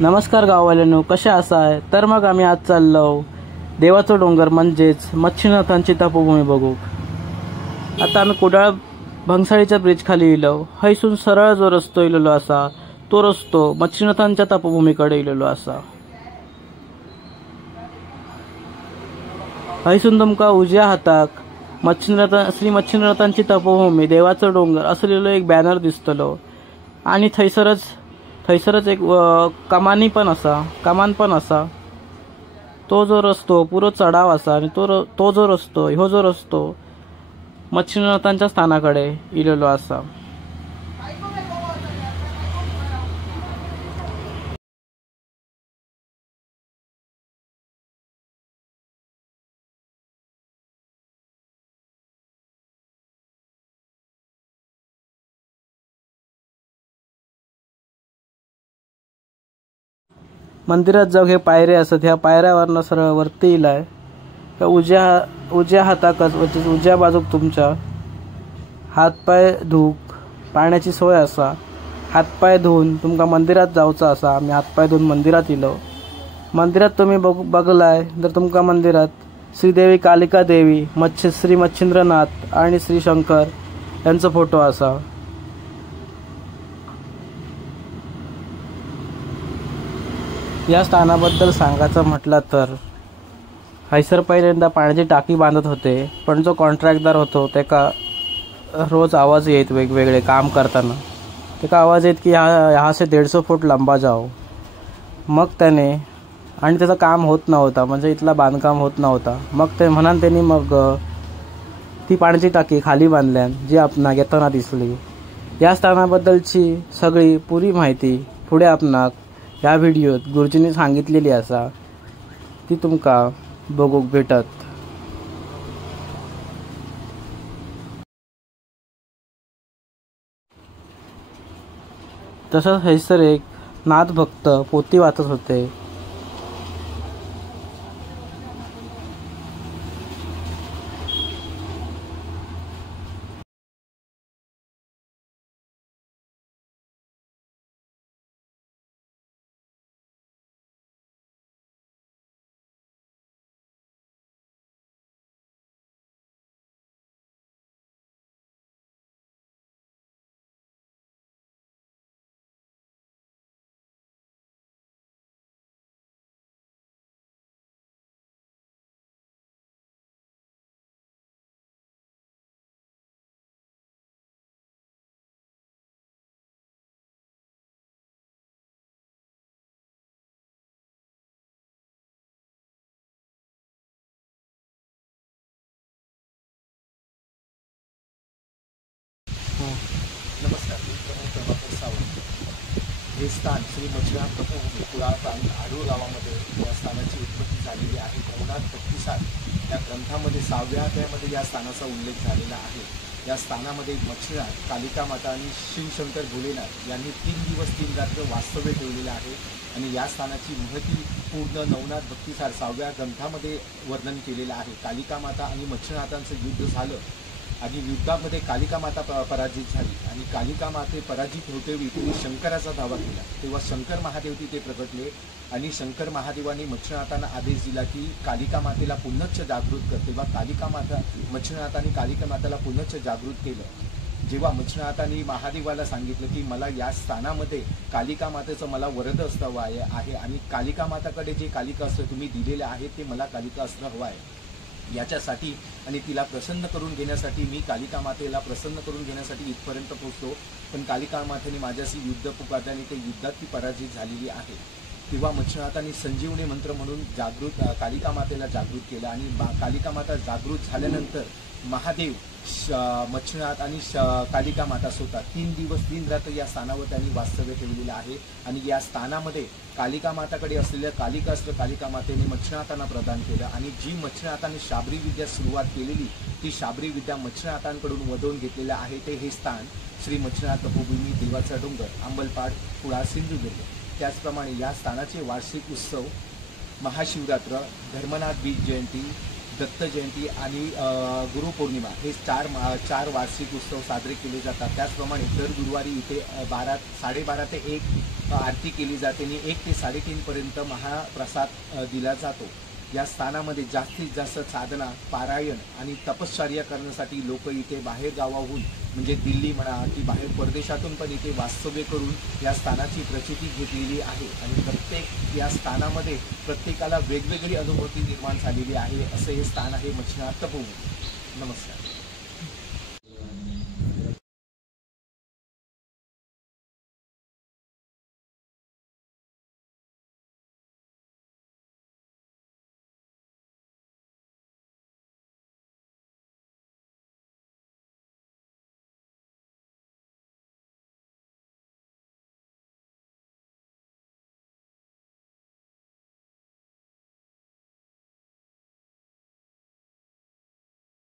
नमस्कार गाववाल्यांनो, कशा असाय? तर मग आम्ही आज चाललो देवाचा डोंगर म्हणजेच मच्छिनाथांची तपोभूमी बघू। आता आम्ही कुडाळ भंगसाळीच्या ब्रिज खाली इलो। हैसून सरळ जो रस्तो इलेलो असा तो रस्तो मच्छिनाथांच्या तपोभूमीकडे इलेलो असा। हैसून तुमका उजव्या हाताक श्री मच्छिनाथांची तपोभूमी देवाचा डोंगर असलेलो एक बॅनर दिसतलो आणि थैसरच एक कमान पण असा। तो जो रस्तो पुरो चढाव असा आणि तो जो रस्तो मच्छिनाथांच्या स्थानाकडे इलेलो असा। मंदिरात जाऊ हे पायऱ्या असत। ह्या पायऱ्यावरनं सरळ वरती इलाय। उजव्या हाताकच म्हणजे उजव्या बाजूक तुमच्या हातपाय धुवूक पाण्याची सोय असा। हातपाय धुवून तुमका मंदिरात जाऊचं असा। आम्ही हातपाय धुवून मंदिरात इलो। मंदिरात तुम्ही बघलाय तर तुमका मंदिरात श्रीदेवी कालिका देवी, श्री मच्छिंद्रनाथ आणि श्री शंकर यांचा फोटो असा। या स्थानाबद्दल सांगायचं म्हटलं तर हैसर पहिल्यांदा पाण्याची टाकी बांधत होते, पण जो कॉन्ट्रॅक्टदार होतो त्याका रोज आवाज येत वेगवेगळे काम करताना। त्याका आवाज येत की यहाँ से 150 फूट लंबा जाओ। मग त्याने आणि त्याचं काम होत नव्हता, म्हणजे इथला बांधकाम होत नव्हता। मग ते म्हणून त्यांनी मग ती पाण्याची टाकी खाली बांधल्यान जी आपणाक येताना दिसली। या स्थानाबद्दलची सगळी पुरी माहिती पुढे आपणाक या व्हिडिओत गुरुजींनी सांगितलेली असा, ती तुमका बघूक भेटत। तसंच हैसर एक नाथ भक्त पोथी वाचत होते। नमस्कार, मी प्रभाकर सावंत। हे स्थान श्री मच्छिनाथ तपोभूमी कुडाळ आडूळ गावामध्ये या स्थानाची उत्पत्ती झालेली आहे। नवनाथ भक्तिसार या ग्रंथामध्ये 6व्या अध्यायामध्ये या स्थानाचा उल्लेख झालेला आहे। या स्थानामध्ये मच्छिनाथ, कालिका माता आणि शिवशंकर भोलेनाथ यांनी 3 दिवस 3 रात्र वास्तव्य ठेवलेलं आहे आणि या स्थानाची महती पूर्ण नवनाथ भक्तिसार 6व्या ग्रंथामध्ये वर्णन केलेलं आहे। कालिका माता आणि मच्छिनाथांचं युद्ध झालं आणि युद्धामध्ये कालिका माता पराजित झाली आणि कालिका माते पराजित होतेवेळी तिने शंकराचा धावा केला। तेव्हा शंकर महादेव तिथे प्रगटले आणि शंकर महादेवाने मच्छिनाथांना आदेश दिला की कालिका मातेला पुनश्च जागृत कर। तेव्हा मच्छिनाथांनी कालिका मातेला पुनश्च जागृत केलं। जेव्हा मच्छिनाथांनी महादेवाला सांगितलं की मला या स्थानामध्ये कालिका मातेचं मला वरद अस्त्र हवं आहे आणि कालिका माताकडे जे कालिका अस्त्र तुम्ही दिलेले आहे ते मला कालिका अस्त्र हवं आहे। याच्यासाठी आणि तिला प्रसन्न करून घेण्यासाठी मी कालिका मातेला प्रसन्न करून घेण्यासाठी इथपर्यंत पोहोचतो, पण कालिका मातेने माझ्याशी युद्ध पुकारले आणि ते युद्धात ती पराजित झालेली आहे। तेव्हा मच्छिनाथांनी संजीवनी मंत्र म्हणून कालिका मातेला जागृत केलं आणि कालिका माता जागृत झाल्यानंतर महादेव, मच्छिनाथ आणि कालिका माता स्वतः 3 दिवस 3 रात्र या स्थानावर त्यांनी वास्तव्य ठेवलेलं आहे आणि या स्थानामध्ये कालिका माताकडे असलेल्या कालिकास्त्र कालिका मातेने मच्छिनाथांना प्रदान केलं आणि जी मच्छिनाथांनी शाबरी विद्या सुरुवात केलेली ती शाबरी विद्या मच्छिनाथांकडून वधवून घेतलेलं आहे। ते हे स्थान श्री मच्छिनाथ तपोभूमी देवाचा डोंगर, अंबलपाट, कुडाळ, सिंधुदुर्ग। त्याचप्रमाणे या स्थानाचे वार्षिक उत्सव महाशिवरात्र, धर्मनाथ बीज जयंती, दत्त जयंती आणि गुरुपौर्णिमा हे चार वार्षिक उत्सव साजरे केले जातात। त्याचप्रमाणे दर गुरुवारी इथे 12:30 ते 1 आरती केली जाते आणि 1 ते 3:30 पर्यंत महाप्रसाद दिला जातो। या स्थानामध्ये जास्तीत जास्त साधना, पारायण आणि तपश्चर्या करण्यासाठी लोक इथे बाहेर गावाहून म्हणजे दिल्ली म्हणा की बाहेर परदेशातून पण इथे वास्तव्य करून या स्थानाची प्रचिती घेतलेली आहे आणि प्रत्येक या स्थानामध्ये प्रत्येकाला वेगवेगळी अनुभूती निर्माण झालेली आहे। असे हे स्थान आहे मच्छिनाथ तपोवन। नमस्कार।